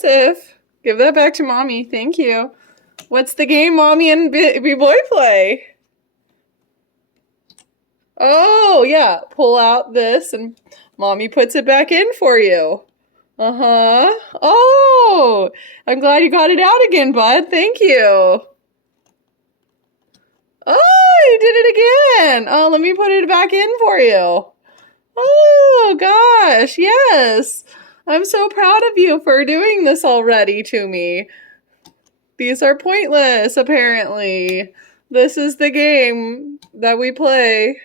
Joseph, give that back to Mommy. Thank you. What's the game Mommy and baby boy play? Oh, yeah. Pull out this and Mommy puts it back in for you. Uh-huh. Oh, I'm glad you got it out again, bud. Thank you. Oh, you did it again. Oh, let me put it back in for you. Oh, gosh, yes. I'm so proud of you for doing this already to me. These are pointless, apparently. This is the game that we play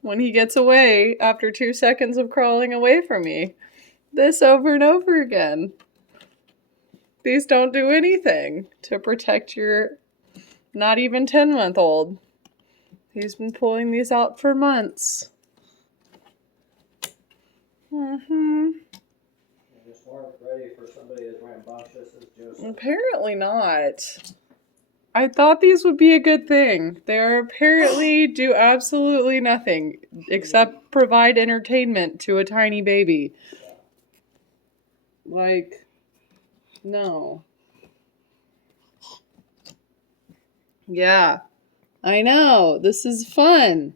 when he gets away after 2 seconds of crawling away from me. This over and over again. These don't do anything to protect your not even 10-month-old. He's been pulling these out for months. You just weren't ready for somebody as rambunctious as Joseph. Apparently not. I thought these would be a good thing. They apparently do absolutely nothing except provide entertainment to a tiny baby. Like, no. Yeah, I know. This is fun.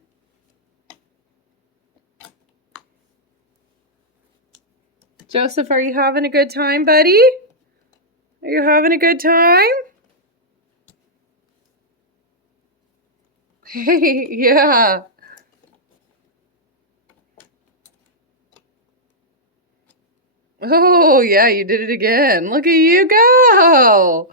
Joseph, are you having a good time, buddy? Are you having a good time? Hey, yeah. Oh, yeah, you did it again. Look at you go.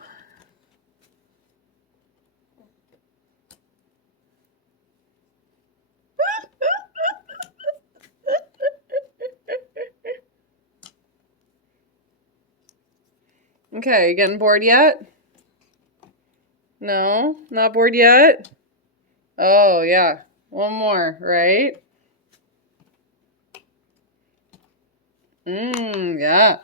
Okay, you getting bored yet? No, not bored yet? Oh, yeah. One more, right? Yeah.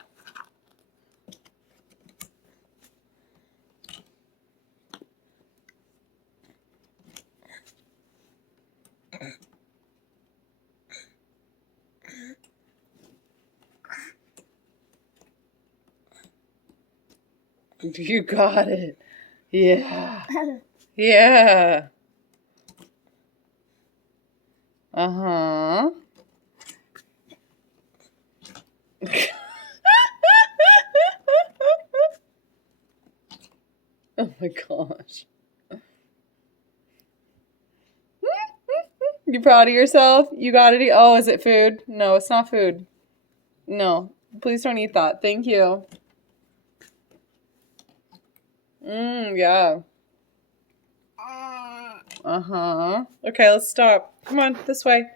You got it. Yeah. Yeah. Uh-huh. Oh my gosh. You proud of yourself? You got it. Oh, is it food? No, it's not food. No. Please don't eat that. Thank you. Yeah. Uh-huh. Okay, let's stop. Come on, this way.